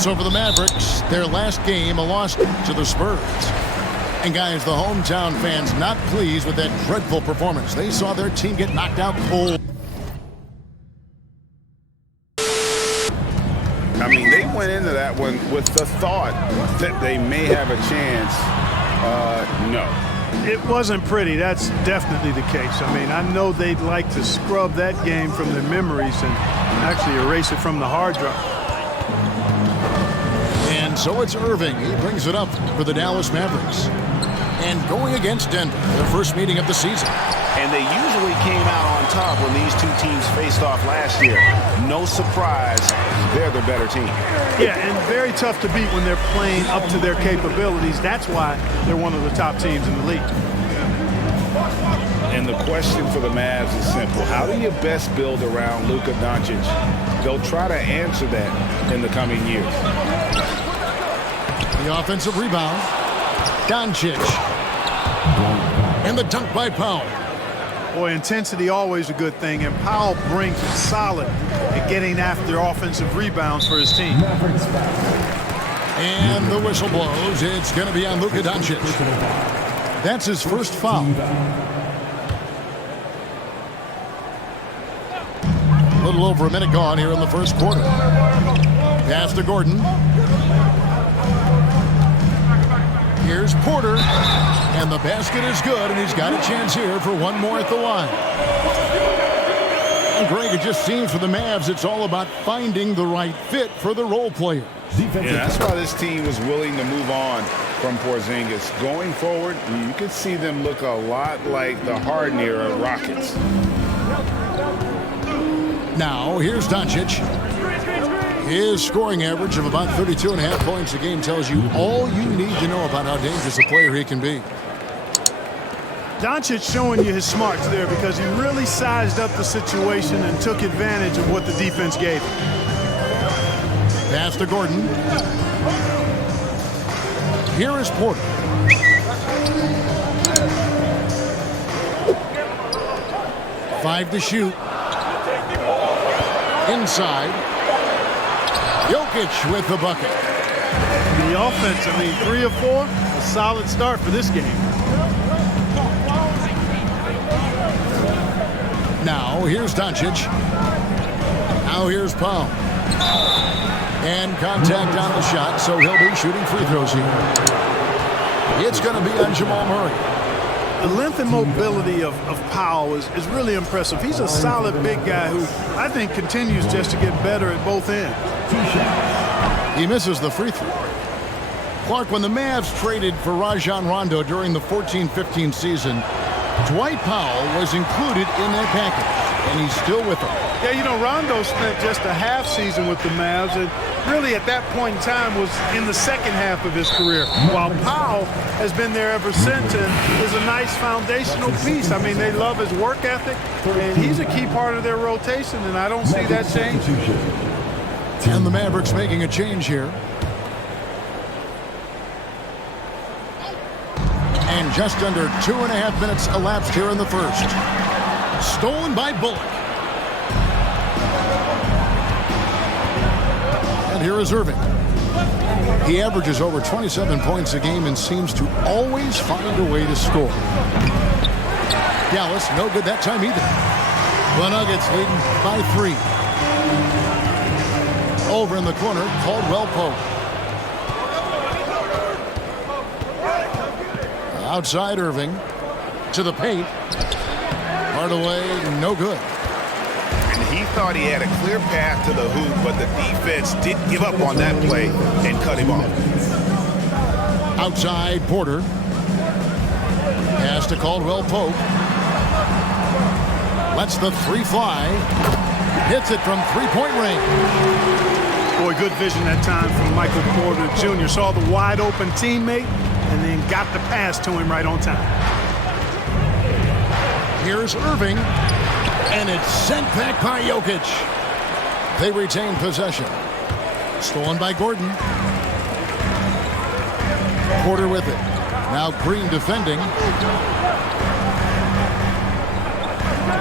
So for the Mavericks, their last game, a loss to the Spurs. And guys, the hometown fans not pleased with that dreadful performance. They saw their team get knocked out cold. I mean, they went into that one with the thought that they may have a chance. No. It wasn't pretty. That's definitely the case. I mean, I know they'd like to scrub that game from their memories and actually erase it from the hard drive. And so it's Irving. He brings it up for the Dallas Mavericks. And going against Denver, their first meeting of the season. And they usually came out on top when these two teams faced off last year. No surprise, they're the better team. Yeah, and very tough to beat when they're playing up to their capabilities. That's why they're one of the top teams in the league. And the question for the Mavs is simple. How do you best build around Luka Doncic? They'll try to answer that in the coming years. The offensive rebound. Doncic. And the dunk by Powell. Boy, intensity always a good thing, and Powell brings it solid at getting after offensive rebounds for his team. And the whistle blows. It's going to be on Luka Doncic. That's his first foul. A little over a minute gone here in the first quarter. Pass to Gordon. Here's Porter. And the basket is good, and he's got a chance here for one more at the line. And Greg, it just seems for the Mavs, it's all about finding the right fit for the role player. Yeah, that's why this team was willing to move on from Porzingis. Going forward, you could see them look a lot like the Harden-era Rockets. Now, here's Doncic. His scoring average of about 32.5 points a game tells you all you need to know about how dangerous a player he can be. Doncic showing you his smarts there because he really sized up the situation and took advantage of what the defense gave him. Pass to Gordon. Here is Porter. Five to shoot. Inside. Jokic with the bucket. The offense, I mean, 3 of 4, a solid start for this game. Now, here's Doncic. Now here's Powell. And contact on the shot, so he'll be shooting free throws here. It's going to be on Jamal Murray. The length and mobility of Powell is really impressive. He's a solid big guy who I think continues just to get better at both ends. He misses the free throw. Clark, when the Mavs traded for Rajon Rondo during the 14-15 season, Dwight Powell was included in that package, and he's still with them. Yeah, you know, Rondo spent just a half season with the Mavs, and really at that point in time was in the second half of his career, while Powell has been there ever since and is a nice foundational piece. I mean, they love his work ethic, and he's a key part of their rotation, and I don't see that changing. And the Mavericks making a change here. And just under 2.5 minutes elapsed here in the first. Stolen by Bullock. And here is Irving. He averages over 27 points a game and seems to always find a way to score. Dallas, no good that time either. The Nuggets leading by 3. Over in the corner, Caldwell Pope. Outside Irving. To the paint. Hardaway, no good. And he thought he had a clear path to the hoop, but the defense didn't give up on that play and cut him off. Outside Porter. Pass to Caldwell Pope. Lets the 3 fly. Hits it from three-point range. Boy, good vision that time from Michael Porter Jr. Saw the wide-open teammate and then got the pass to him right on time. Here's Irving. And it's sent back by Jokic. They retain possession. Stolen by Gordon. Porter with it. Now Green defending.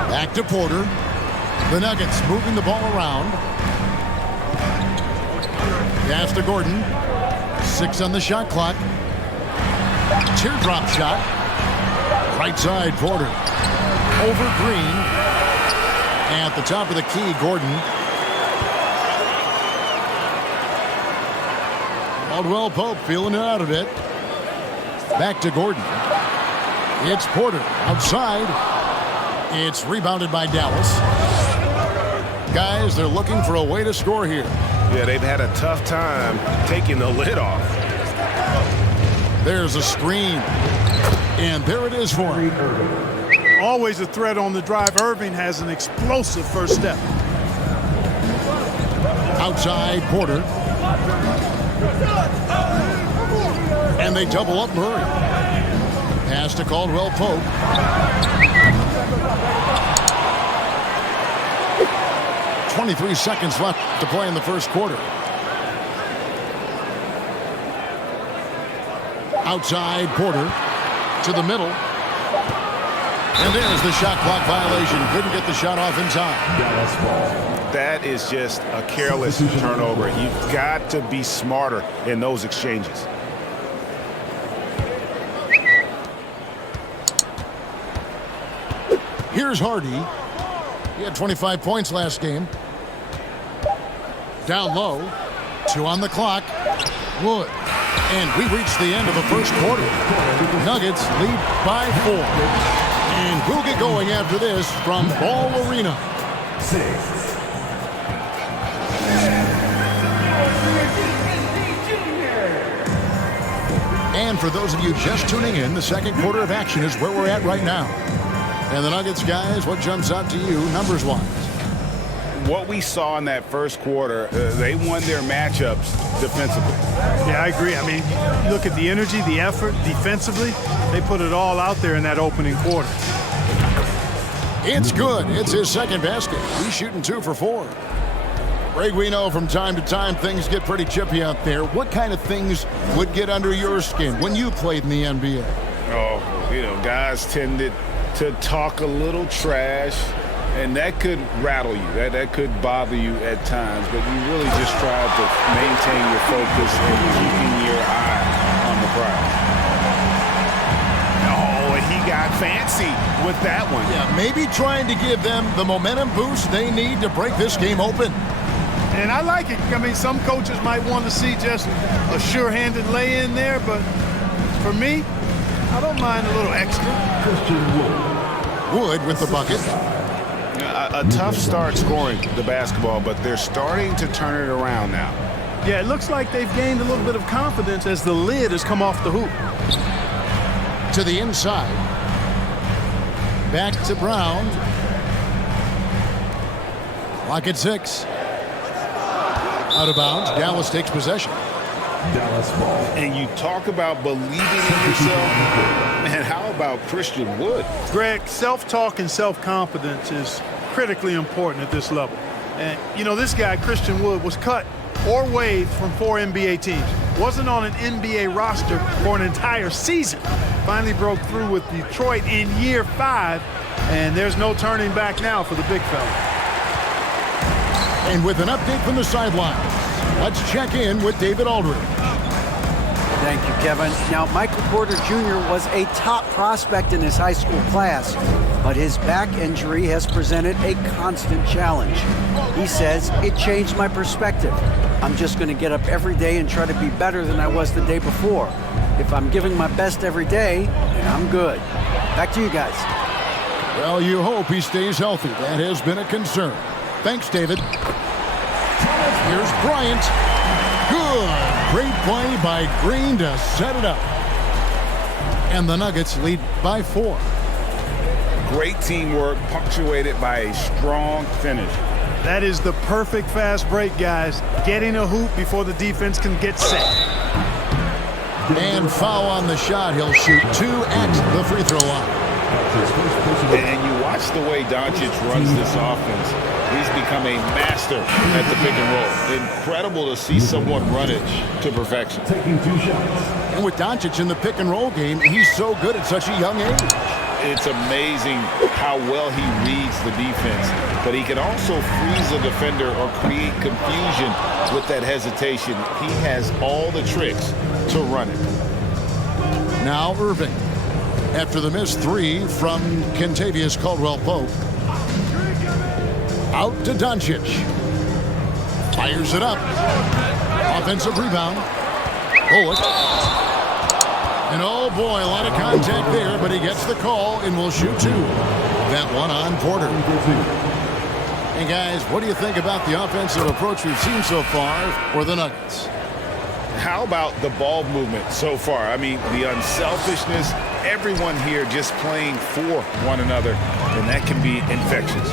Back to Porter. The Nuggets moving the ball around. Pass to Gordon. 6 on the shot clock. Teardrop shot. Right side, Porter. Over Green. At the top of the key, Gordon. Caldwell Pope feeling it out a bit. Back to Gordon. It's Porter outside. It's rebounded by Dallas. Guys, they're looking for a way to score here. Yeah, they've had a tough time taking the lid off. There's a screen. And there it is for him. Always a threat on the drive. Irving has an explosive first step. Outside, Porter. And they double up Murray. Pass to Caldwell Pope. .23 seconds left to play in the first quarter. Outside, Porter. To the middle. And there's the shot clock violation. Couldn't get the shot off in time. That is just a careless turnover. You've got to be smarter in those exchanges. Here's Hardy. He had 25 points last game. Down low. 2 on the clock. Wood. And we reach the end of the first quarter. Nuggets lead by 4. And we'll get going after this from Ball Arena. And for those of you just tuning in, the second quarter of action is where we're at right now. And the Nuggets, guys, what jumps out to you numbers-wise? What we saw in that first quarter, they won their matchups defensively. Yeah, I agree. I mean, you look at the energy, the effort, defensively, they put it all out there in that opening quarter. It's good. It's his second basket. He's shooting 2 for 4. Greg, we know from time to time things get pretty chippy out there. What kind of things would get under your skin when you played in the NBA? Oh, guys tended to talk a little trash, and that could rattle you. That could bother you at times, but you really just try to maintain your focus and keeping your eye on the prize. Oh, and he got fancy with that one. Yeah, maybe trying to give them the momentum boost they need to break this game open. And I like it. I mean, some coaches might want to see just a sure-handed lay-in there, but for me, I don't mind a little extra. Wood with the bucket. A tough start scoring the basketball, but they're starting to turn it around now. Yeah, it looks like they've gained a little bit of confidence as the lid has come off the hoop. To the inside. Back to Brown. Clock at 6. Out of bounds. Dallas takes possession. Dallas ball. And you talk about believing in yourself. Man, how about Christian Wood? Greg, self-talk and self-confidence is critically important at this level. And, this guy, Christian Wood, was cut or waived from 4 NBA teams. Wasn't on an NBA roster for an entire season. Finally broke through with Detroit in year 5, and there's no turning back now for the big fella. And with an update from the sidelines, let's check in with David Aldridge. Thank you, Kevin. Now, Michael Porter Jr. was a top prospect in his high school class, but his back injury has presented a constant challenge. He says, it changed my perspective. I'm just going to get up every day and try to be better than I was the day before. If I'm giving my best every day, then I'm good. Back to you guys. Well, you hope he stays healthy. That has been a concern. Thanks, David. Here's Bryant. Good. Great play by Green to set it up. And the Nuggets lead by 4. Great teamwork punctuated by a strong finish. That is the perfect fast break, guys. Getting a hoop before the defense can get set. And foul on the shot. He'll shoot 2 at the free throw line. And you watch the way Doncic runs this offense. He's become a master at the pick and roll. Incredible to see someone run it to perfection. Taking 2 shots. And with Doncic in the pick and roll game, he's so good at such a young age. It's amazing how well he reads the defense, but he can also freeze a defender or create confusion with that hesitation. He has all the tricks to run it. Now Irving. After the missed 3 from Kentavious Caldwell-Pope. Out to Doncic. Fires it up. Offensive rebound. Bullock. And oh boy, a lot of contact there, but he gets the call and will shoot 2. That one on Porter. And guys, what do you think about the offensive approach we've seen so far for the Nuggets? How about the ball movement so far? I mean, the unselfishness, everyone here just playing for one another, and that can be infectious.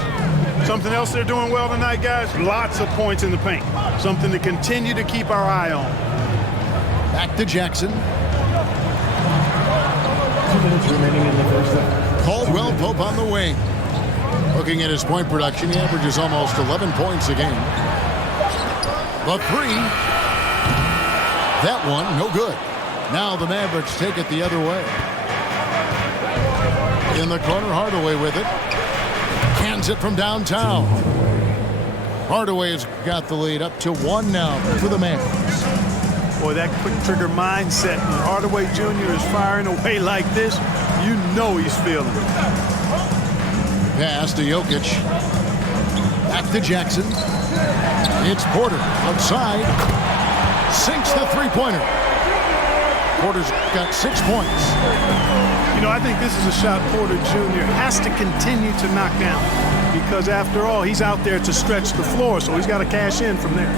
Something else they're doing well tonight, guys, lots of points in the paint. Something to continue to keep our eye on. Back to Jackson. 2 minutes remaining in the first half. Caldwell-Pope on the wing. Looking at his point production, he averages almost 11 points a game. But 3. That one, no good. Now the Mavericks take it the other way. In the corner, Hardaway with it. Hands it from downtown. Hardaway's got the lead up to 1 now for the Mavericks. Boy, that quick trigger mindset when Hardaway Jr. is firing away like this, you know he's feeling it. Pass to Jokic. Back to Jackson. It's Porter outside. Sinks the three-pointer. Porter's got 6 points. You know, I think this is a shot Porter Jr. has to continue to knock down because, after all, he's out there to stretch the floor, so he's got to cash in from there.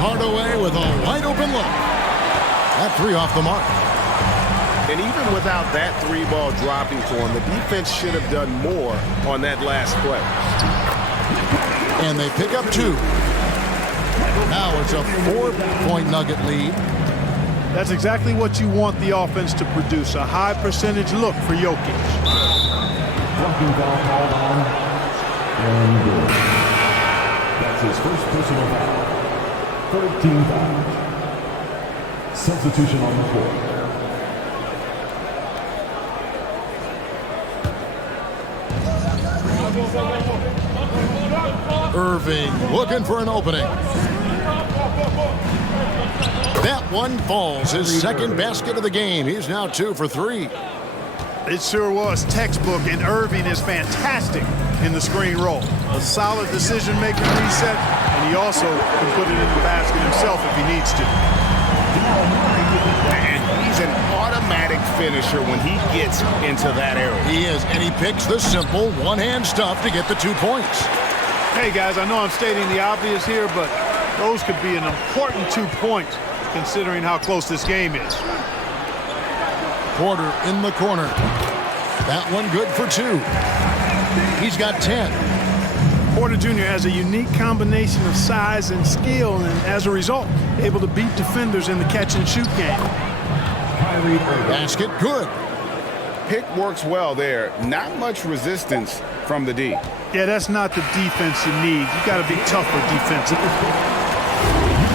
Hardaway with a wide-open look. That 3 off the mark. And even without that 3-ball dropping for him, the defense should have done more on that last play. And they pick up 2. Now it's a 4-point Nugget lead. That's exactly what you want the offense to produce, a high percentage look for Jokic. Blocking foul called on. And good. That's his first personal foul. 13 fouls. Substitution on the court. Irving looking for an opening. That one falls, his second basket of the game. He's now 2 for 3. It sure was textbook, and Irving is fantastic in the screen roll. A solid decision-making reset, and he also can put it in the basket himself if he needs to. And he's an automatic finisher when he gets into that area. He is, and he picks the simple one-hand stuff to get the 2 points. Hey, guys, I know I'm stating the obvious here, but those could be an important 2 points considering how close this game is. Porter in the corner. That one good for 2. He's got 10. Porter Jr. has a unique combination of size and skill, and as a result, able to beat defenders in the catch-and-shoot game. Basket good. Pick works well there. Not much resistance from the D. Yeah, that's not the defense you need. You got to be tougher defensively.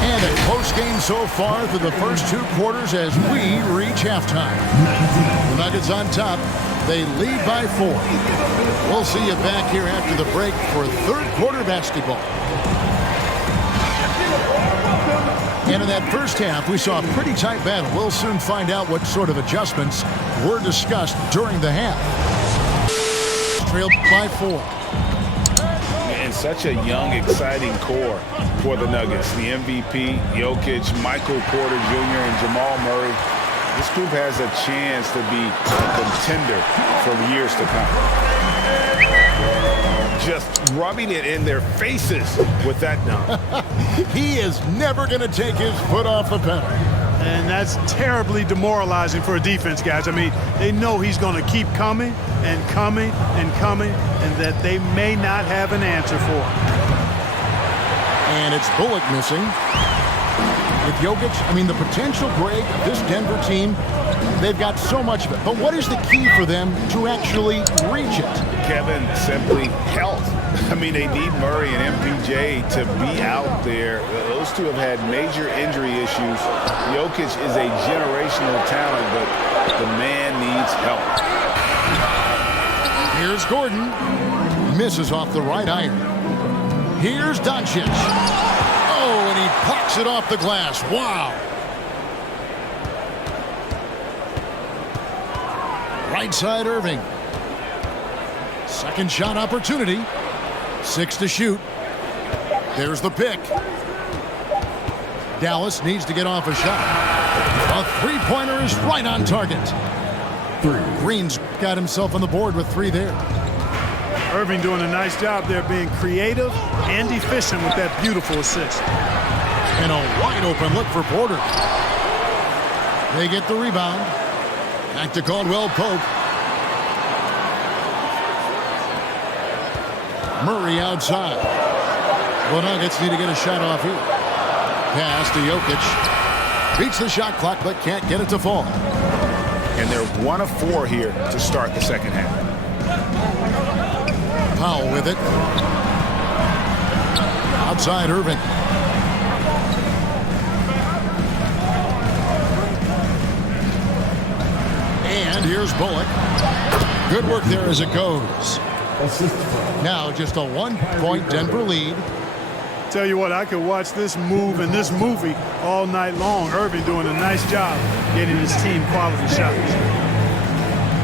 And a close game so far through the first 2 quarters as we reach halftime. The Nuggets on top. They lead by 4. We'll see you back here after the break for third quarter basketball. And in that first half, we saw a pretty tight battle. We'll soon find out what sort of adjustments were discussed during the half. Trailed by 4. And such a young, exciting core for the Nuggets. The MVP, Jokic, Michael Porter Jr., and Jamal Murray. This group has a chance to be a contender for years to come. Just rubbing it in their faces with that dunk. He is never going to take his foot off the pedal. And that's terribly demoralizing for a defense, guys. I mean, they know he's going to keep coming and coming and coming, and that they may not have an answer for him. And it's Bullock missing. With Jokic, I mean, the potential, Greg, of this Denver team They've got so much of it. But what is the key for them to actually reach it? Kevin, simply health. I mean, they need Murray and MPJ to be out there. Those two have had major injury issues. Jokic is a generational talent, but the man needs help. Here's Gordon. Misses off the right iron. Here's Doncic. Oh, and he pops it off the glass. Wow. Right side Irving. Second shot opportunity. 6 to shoot. There's the pick. Dallas needs to get off a shot. A three-pointer is right on target. Green's got himself on the board with 3 there. Irving doing a nice job there being creative and efficient with that beautiful assist. And a wide open look for Porter. They get the rebound. Back to Caldwell Pope. Murray outside. The Nuggets need to get a shot off here. Pass to Jokic. Beats the shot clock but can't get it to fall. And they're 1 of 4 here to start the second half. Powell with it. Outside Irving. And here's Bullock. Good work there as it goes. Now just a 1-point Denver lead. Tell you what, I could watch this move and this movie all night long. Irving doing a nice job getting his team quality shots.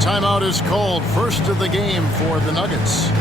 Timeout is called. First of the game for the Nuggets.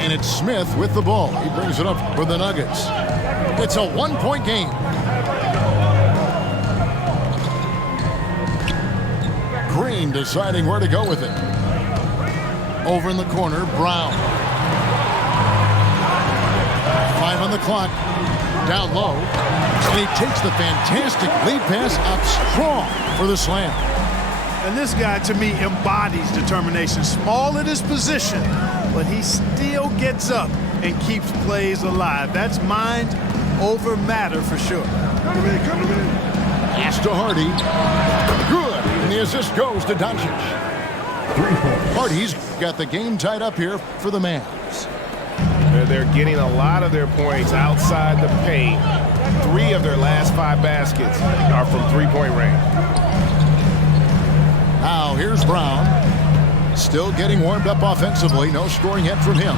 And it's Smith with the ball. He brings it up for the Nuggets. It's a 1-point game. Green deciding where to go with it. Over in the corner, Brown. 5 on the clock. Down low. And he takes the fantastic lead pass up strong for the slam. And this guy, to me, embodies determination. Small at his position, but he still gets up and keeps plays alive. That's mind over matter for sure. Pass to Hardy. Good. And the assist goes to Doncic. Hardy's got the game tied up here for the Mavs. They're getting a lot of their points outside the paint. 3 of their last 5 baskets are from three-point range. Now here's Brown. Still getting warmed up offensively. No scoring yet from him.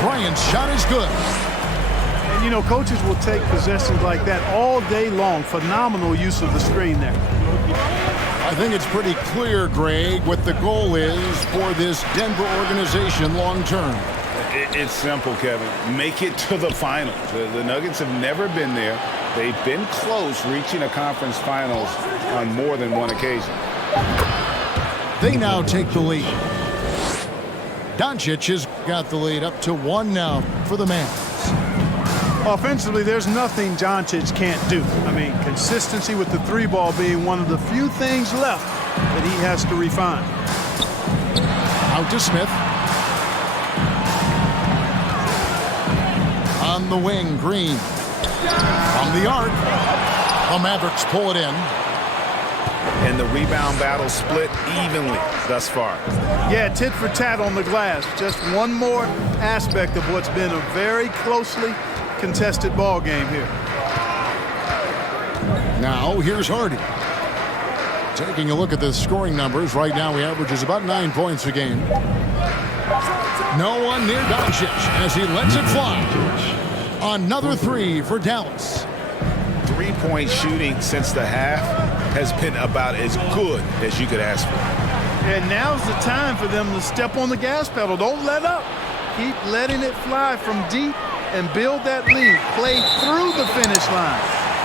Bryant's shot is good. And, you know, coaches will take possessions like that all day long. Phenomenal use of the screen there. I think it's pretty clear, Greg, what the goal is for this Denver organization long term. It's simple, Kevin. Make it to the finals. The Nuggets have never been there. They've been close reaching a conference finals on more than one occasion. They now take the lead. Doncic has got the lead up to 1 now for the Mavs. Offensively, there's nothing Doncic can't do. I mean, consistency with the 3-ball being one of the few things left that he has to refine. Out to Smith. On the wing, Green. From the arc. The Mavericks pull it in. And the rebound battle split evenly thus far. Yeah, tit for tat on the glass. Just one more aspect of what's been a very closely contested ball game here. Now here's Hardy. Taking a look at the scoring numbers, right now he averages about 9 points a game. No one near Doncic as he lets it fly. Another three for Dallas. Three-point shooting since the half has been about as good as you could ask for. And now's the time for them to step on the gas pedal. Don't let up. Keep letting it fly from deep and build that lead. Play through the finish line,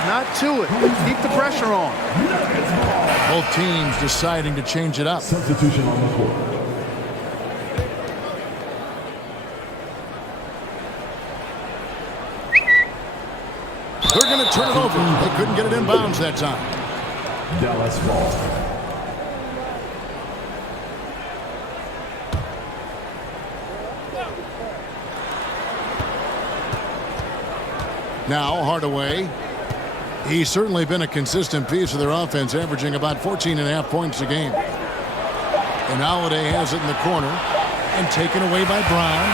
not to it. Keep the pressure on. Both teams deciding to change it up. Substitution on the court. They're going to turn it over. They couldn't get it in bounds that time. Dallas ball. Now Hardaway. He's certainly been a consistent piece of their offense, averaging about 14.5 points a game. And Holiday has it in the corner and taken away by Brown.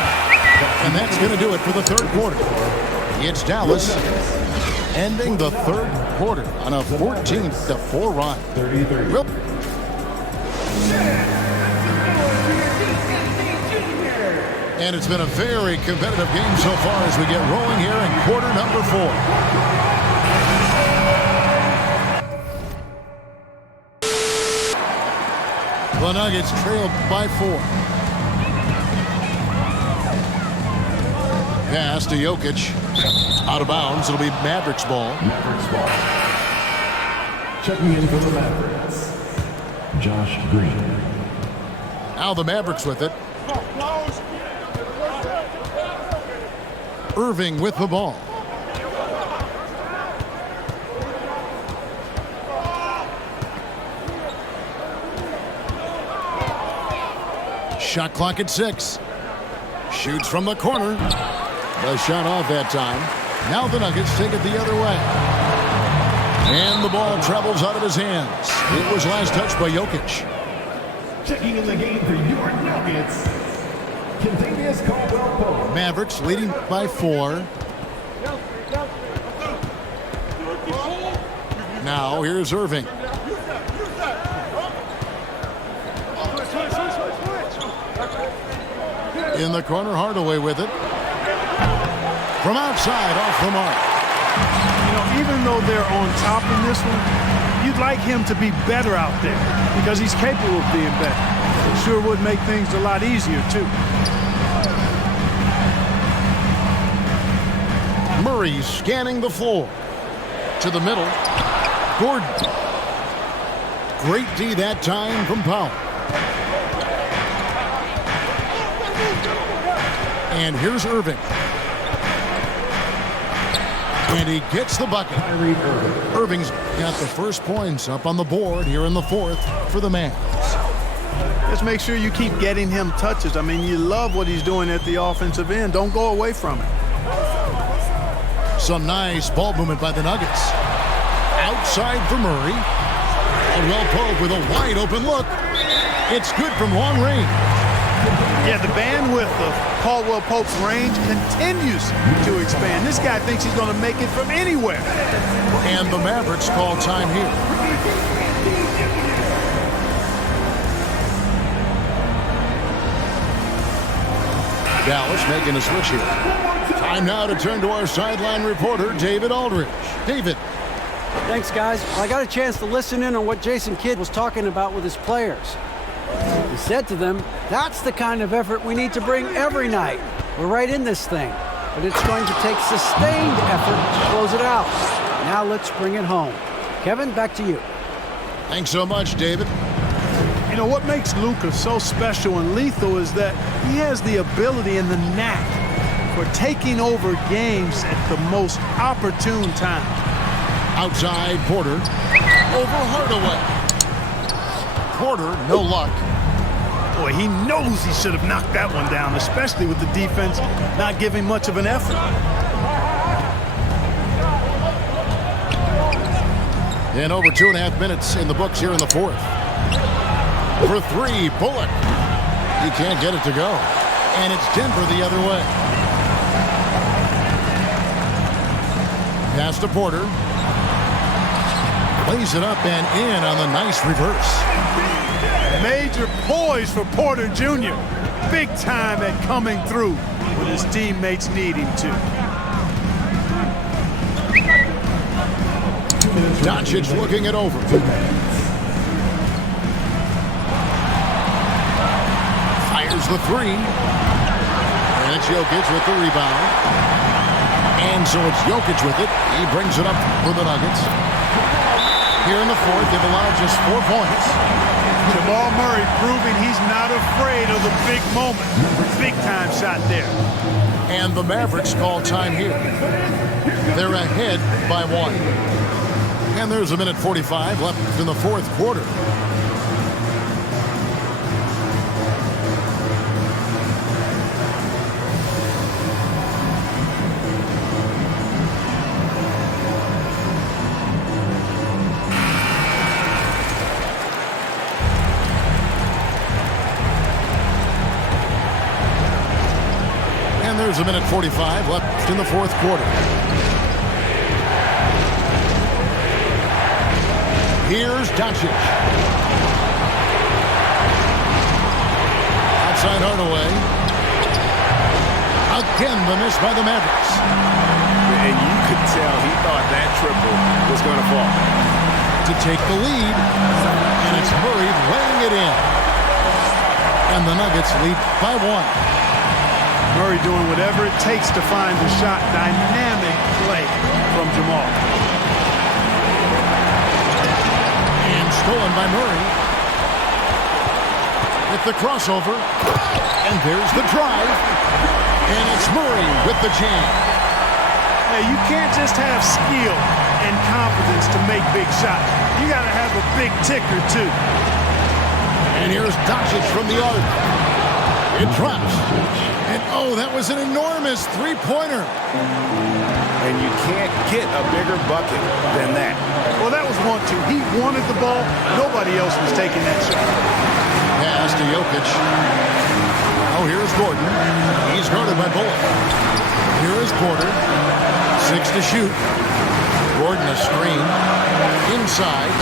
And that's going to do it for the third quarter. It's Dallas ending the third quarter on a 14-4 run. 33. Well, and it's been a very competitive game so far as we get rolling here in quarter number 4. The Nuggets trailed by 4. Pass to Jokic. Out of bounds. It'll be Mavericks ball. Mavericks ball. Checking in for the Mavericks, Josh Green. Now the Mavericks with it. Irving with the ball. Shot clock at 6. Shoots from the corner. The shot off that time. Now the Nuggets take it the other way. And the ball travels out of his hands. It was last touched by Jokic. Checking in the game for your Nuggets, Kentavious Caldwell-Pope. Mavericks leading by 4. Now here's Irving. In the corner, Hardaway with it. From outside, off the mark. You know, even though they're on top in this one, you'd like him to be better out there because he's capable of being better. It sure would make things a lot easier, too. Murray scanning the floor. To the middle. Gordon. Great D that time from Powell. And here's Irving. And he gets the bucket. Irving's got the first points up on the board here in the fourth for the Mavs. Just make sure you keep getting him touches. I mean, you love what he's doing at the offensive end. Don't go away from it. Some nice ball movement by the Nuggets. Outside for Murray. Caldwell-Pope with a wide open look. It's good from long range. Yeah, the bandwidth of Caldwell-Pope's range continues to expand. This guy thinks he's going to make it from anywhere. And the Mavericks call time here. Dallas making a switch here. Time now to turn to our sideline reporter, David Aldridge. David. Thanks, guys. Well, I got a chance to listen in on what Jason Kidd was talking about with his players. He said to them, that's the kind of effort we need to bring every night. We're right in this thing, but it's going to take sustained effort to close it out. Now let's bring it home. Kevin, back to you. Thanks so much, David. You know, what makes Luka so special and lethal is that he has the ability and the knack for taking over games at the most opportune time. Outside, Porter. Over Hardaway. Porter, no luck. Boy, he knows he should have knocked that one down, especially with the defense not giving much of an effort. And over 2.5 minutes in the books here in the fourth. For 3, Bullock. He can't get it to go. And it's Denver the other way. Pass to Porter. Plays it up and in on the nice reverse. Major poise for Porter Jr. Big time at coming through when his teammates need him to. Doncic looking it over. Fires the three. And it's Jokic with the rebound. And so it's Jokic with it. He brings it up for the Nuggets. Here in the fourth, they've allowed just 4 points. Jamal Murray proving he's not afraid of the big moment. Big time shot there. And the Mavericks call time here. They're ahead by 1. And there's a minute 45 left in the fourth quarter. And there's a minute 45 left in the fourth quarter. Here's Doncic. Outside Hardaway. Again, the miss by the Mavericks. And you could tell he thought that triple was going to fall. To take the lead. And it's Murray laying it in. And the Nuggets lead by 1. Murray doing whatever it takes to find the shot. Dynamic play from Jamal. And stolen by Murray. With the crossover. And there's the drive. And it's Murray with the jam. Hey, you can't just have skill and confidence to make big shots. You got to have a big ticker, too. And here's Doncic from the arc. It drops. And oh, that was an enormous three-pointer. And you can't get a bigger bucket than that. Well, that was 1-2. He wanted the ball. Nobody else was taking that shot. Pass to Jokic. Oh, here's Gordon. He's guarded by Bullock. Here is Porter. 6 to shoot. Gordon a screen. Inside.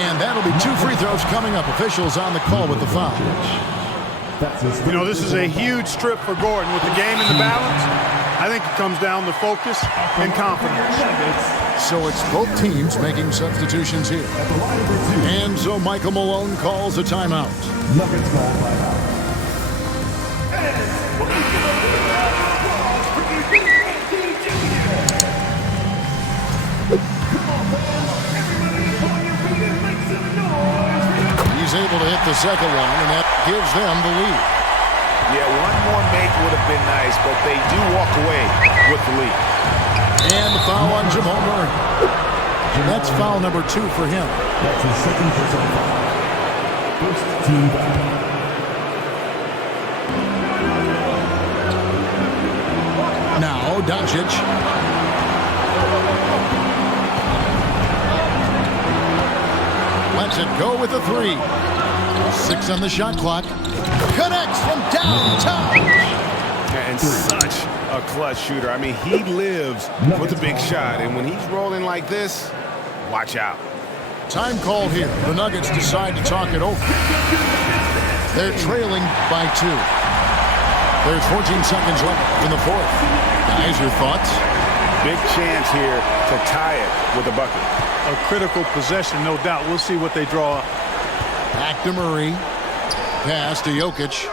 And that'll be 2 free throws coming up. Officials on the call with the foul. You know, this is a huge strip for Gordon. With the game in the balance, I think it comes down to focus and confidence. So it's both teams making substitutions here. And so Michael Malone calls a timeout. He's able to hit the second one, and that gives them the lead. Yeah, one more make would have been nice, but they do walk away with the lead. And the foul on Jamal Murray. That's foul number 2 for him. That's his second personal foul. First team foul. Now, Doncic. Lets it go with a 3. 6 on the shot clock. Connects from downtown. And such a clutch shooter. I mean, he lives with a big shot. And when he's rolling like this, watch out. Time called here. The Nuggets decide to talk it over. They're trailing by 2. There's 14 seconds left in the fourth. Guys, your thoughts? Big chance here to tie it with a bucket. A critical possession, no doubt. We'll see what they draw up. Back to Murray. Pass to Jokic.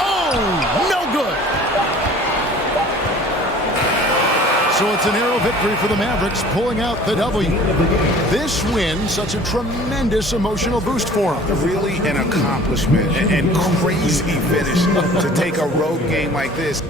Oh, no good. So it's a narrow victory for the Mavericks, pulling out the W. This win, such a tremendous emotional boost for them. Really an accomplishment and crazy finish to take a road game like this.